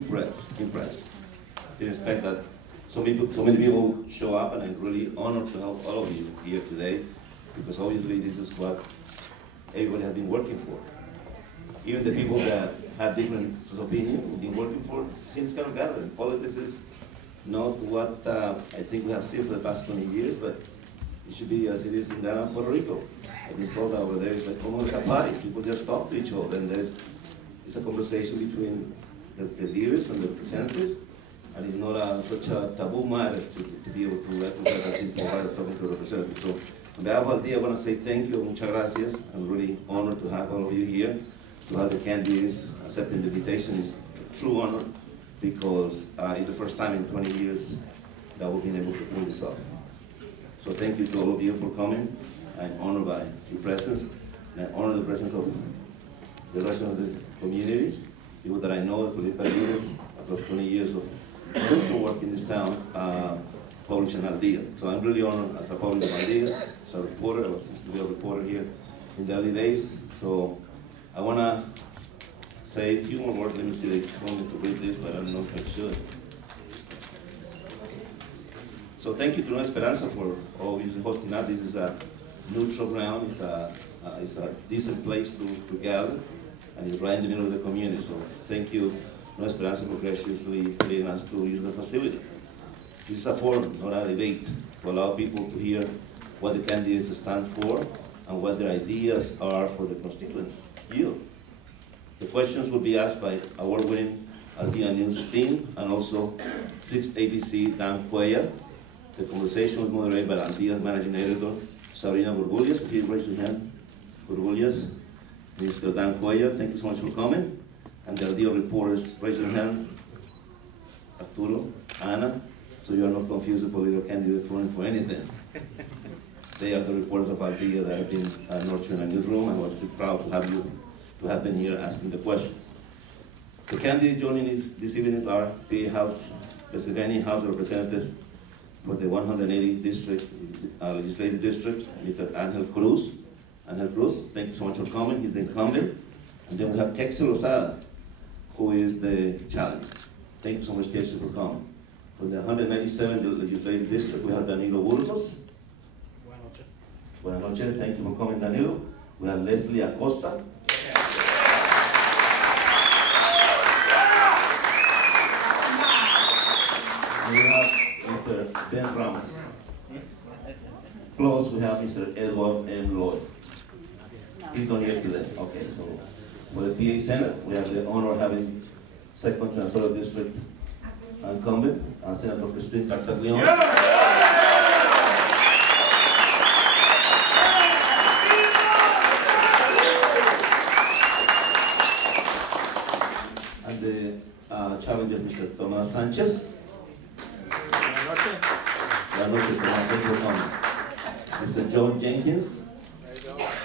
impressed. Didn't expect that so many people show up, and I'm really honored to have all of you here today, because obviously this is what everybody has been working for. Even the people that have different opinions have been working for since kind of gathering. Politics is not what I think we have seen for the past 20 years, but it should be as it is in Puerto Rico. I've been told that over there it's like almost a party. People just talk to each other, and it's a conversation between the leaders and the representatives, and it's not such a taboo matter to be able to exercise a simple right of talking to a representative. So on behalf of Aldia, I want to say thank you, muchas gracias. I'm really honored to have all of you here, to have the candidates accepting the invitation. Is a true honor, because it's the first time in 20 years that we've been able to pull this off. So thank you to all of you for coming. I'm honored by your presence, and I honor the presence of the rest of the community, people that I know, political leaders, across 20 years of social work in this town, publishing Aldia. So I'm really honored as a publisher of Aldia, as a reporter. I used to be a reporter here in the early days. So I want to say a few more words. Let me see if they want me to read this, but I don't know if I should. So thank you to Espernaza for always hosting us. This is a neutral ground. It's a decent place to gather, and it's right in the middle of the community. So thank you, Espernaza, for graciously letting us to use the facility. This is a forum, not a debate, to allow people to hear what the candidates stand for and what their ideas are for the constituents. The questions will be asked by award-winning Aldia News team, and also 6 ABC Dan Cuellar. The conversation was moderated by Aldia's managing editor, Sabrina Burbullas. If you raise your hand, Burbullas. Mr. Dan Cuellar, thank you so much for coming. And the Aldia reporters, raise your hand. Arturo, Ana, so you are not confused with political candidate for anything. They are the reporters of Aldia that have been nurturing a newsroom, and we're so proud to have them here asking the question. The candidates joining this evening are PA House, Pennsylvania House of Representatives for the 180 district, legislative district, Mr. Angel Cruz. Angel Cruz, thank you so much for coming. He's the incumbent. And then we have Kexi Rosada, who is the challenger. Thank you so much, Kexi, for coming. For the 197 legislative district, we have Danilo Burgos. Buenas noches, thank you for coming, Danilo. We have Leslie Acosta. And we have Mr. Ben Ramos. Plus, we have Mr. Edward M. Lloyd. He's not here today. Okay, so for the PA Senate, we have the honor of having second senatorial district incumbent, Senator Christine Tartaglione. And the challenger, Mr. Tomas Sanchez. Mr. John Jenkins.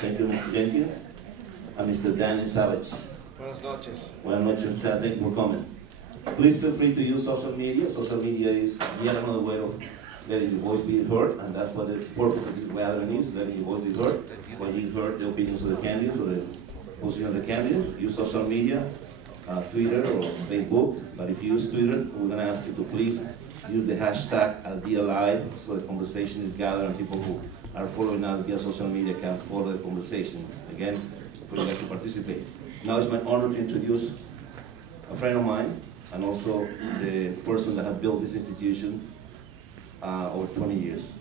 Thank you, Mr. Jenkins. And Mr. Danny Savage. Buenas noches. Buenas noches. Thank you for coming. Please feel free to use social media. Social media is yet another way of letting your voice be heard, and that's what the purpose of this gathering is, letting your voice be heard. When you heard the opinions of the candidates or the position of the candidates, use social media, Twitter or Facebook. But if you use Twitter, we're going to ask you to please use the hashtag #AldiaLive, so the conversation is gathered and people who are following us via social media can follow the conversation. Again, we'd like to participate. Now it's my honor to introduce a friend of mine, and also the person that has built this institution over 20 years.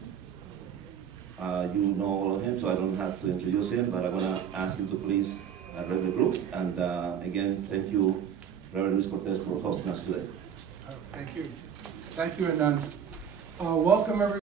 You know all of him, so I don't have to introduce him, but I'm going to ask him to please address the group. And again, thank you, Reverend Luis Cortez, for hosting us today. Thank you. Thank you, and welcome everyone.